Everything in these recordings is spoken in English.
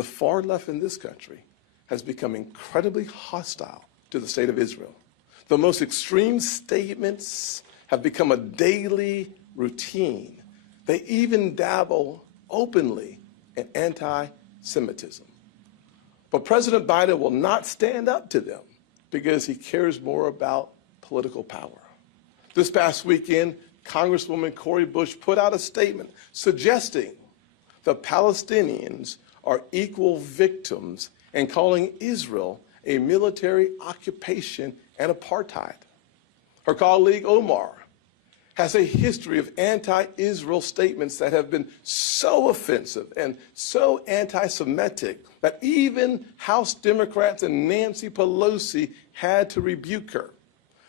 the far left in this country has become incredibly hostile to the state of Israel. The most extreme statements have become a daily routine. They even dabble openly in anti-Semitism. But President Biden will not stand up to them because he cares more about political power. This past weekend, Congresswoman Cori Bush put out a statement suggesting the Palestinians are equal victims and calling Israel a military occupation and apartheid. Her colleague Omar has a history of anti-Israel statements that have been so offensive and so anti-Semitic that even House Democrats and Nancy Pelosi had to rebuke her.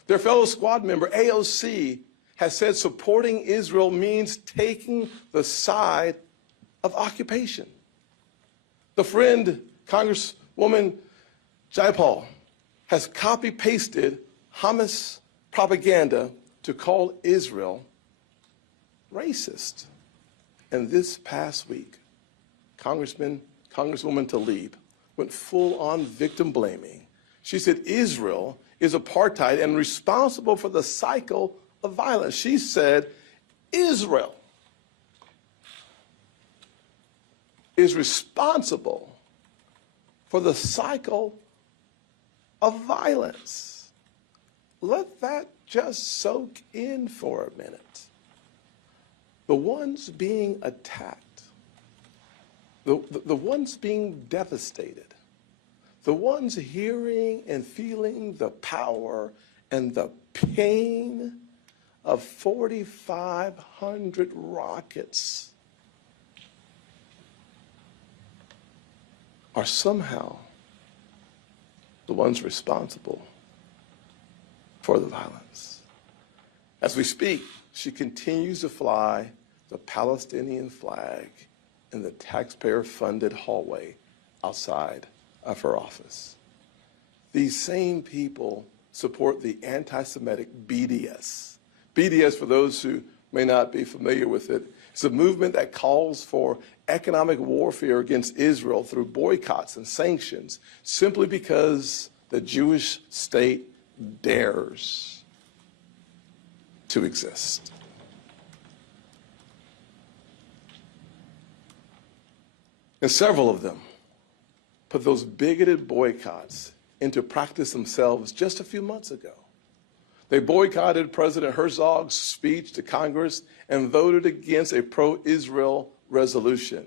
Their fellow squad member, AOC, has said supporting Israel means taking the side of occupation. The friend, Congresswoman Jayapal, has copy-pasted Hamas propaganda to call Israel racist. And this past week, Congresswoman Tlaib went full-on victim blaming. She said Israel is apartheid and responsible for the cycle of violence. She said Israel is responsible for the cycle of violence. Let that just soak in for a minute. The ones being attacked, the ones being devastated, the ones hearing and feeling the power and the pain of 4,500 rockets are somehow the ones responsible for the violence. As we speak, she continues to fly the Palestinian flag in the taxpayer-funded hallway outside of her office. These same people support the anti-Semitic BDS. BDS, for those who may not be familiar with it, is a movement that calls for economic warfare against Israel through boycotts and sanctions simply because the Jewish state dares to exist. And several of them put those bigoted boycotts into practice themselves just a few months ago. They boycotted President Herzog's speech to Congress and voted against a pro-Israel resolution.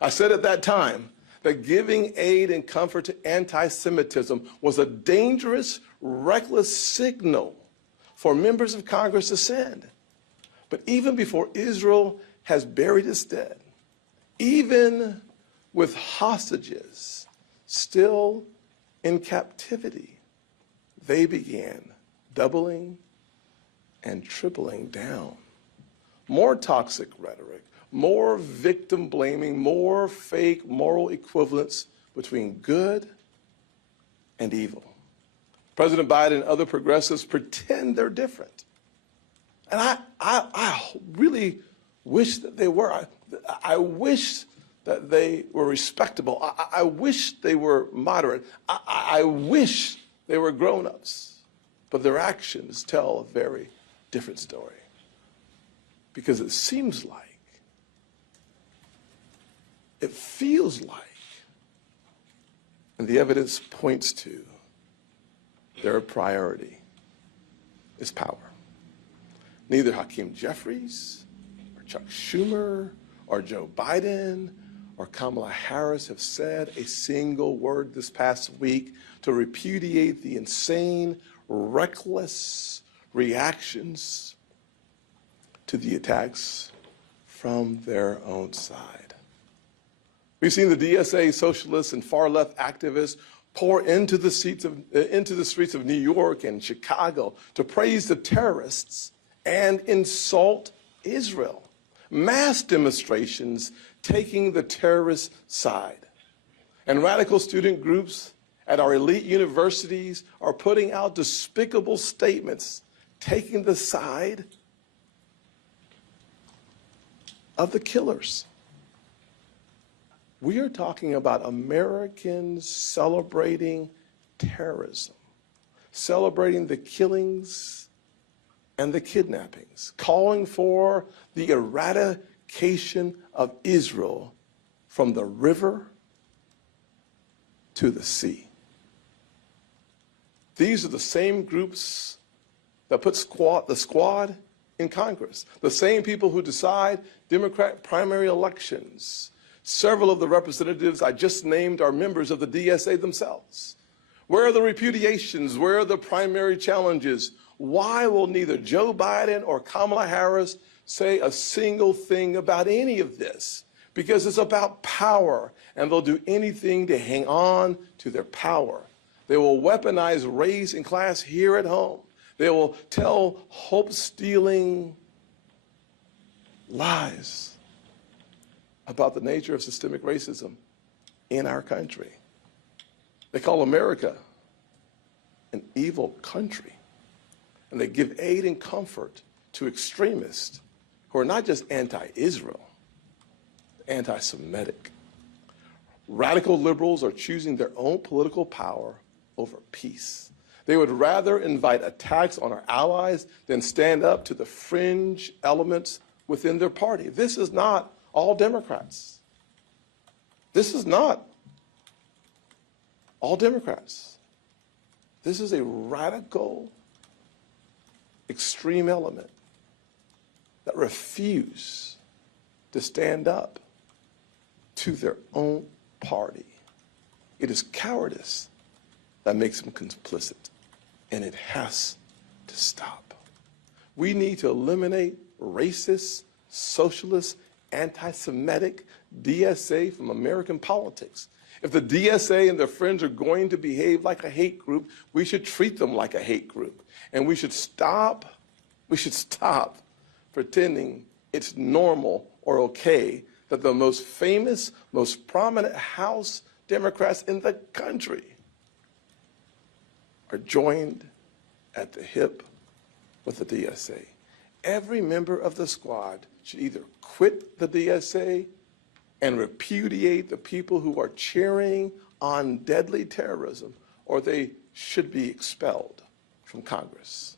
I said at that time that giving aid and comfort to anti-Semitism was a dangerous, reckless signal for members of Congress to send. But even before Israel has buried its dead, even with hostages still in captivity, they began doubling and tripling down. More toxic rhetoric, more victim blaming, more fake moral equivalence between good and evil. President Biden and other progressives pretend they're different. And I really wish that they were. I wish that they were respectable. I wish they were moderate. I wish they were grown-ups. But their actions tell a very different story. Because it seems like, it feels like, and the evidence points to, their priority is power. Neither Hakeem Jeffries, or Chuck Schumer, or Joe Biden, or Kamala Harris have said a single word this past week to repudiate the insane, reckless reactions to the attacks from their own side. We've seen the DSA socialists and far-left activists pour into the streets of New York and Chicago to praise the terrorists and insult Israel. Mass demonstrations taking the terrorist side. And radical student groups at our elite universities are putting out despicable statements taking the side of the killers. We are talking about Americans celebrating terrorism, celebrating the killings and the kidnappings, calling for the eradication of Israel from the river to the sea. These are the same groups that put the squad in Congress, the same people who decide Democrat primary elections. Several of the representatives I just named are members of the DSA themselves. Where are the repudiations? Where are the primary challenges? Why will neither Joe Biden or Kamala Harris say a single thing about any of this? Because it's about power, and they'll do anything to hang on to their power. They will weaponize race and class here at home. They will tell hope-stealing lies about the nature of systemic racism in our country. They call America an evil country, and they give aid and comfort to extremists who are not just anti-Israel, anti-Semitic. Radical liberals are choosing their own political power over peace. They would rather invite attacks on our allies than stand up to the fringe elements within their party. This is not all Democrats. This is not all Democrats. This is a radical, extreme element that refuse to stand up to their own party. It is cowardice that makes them complicit, and it has to stop. We need to eliminate racist, socialist, anti-Semitic DSA from American politics. If the DSA and their friends are going to behave like a hate group, we should treat them like a hate group. And we should stop pretending it's normal or okay that the most famous, most prominent House Democrats in the country are joined at the hip with the DSA. Every member of the squad should either quit the DSA and repudiate the people who are cheering on deadly terrorism, or they should be expelled from Congress.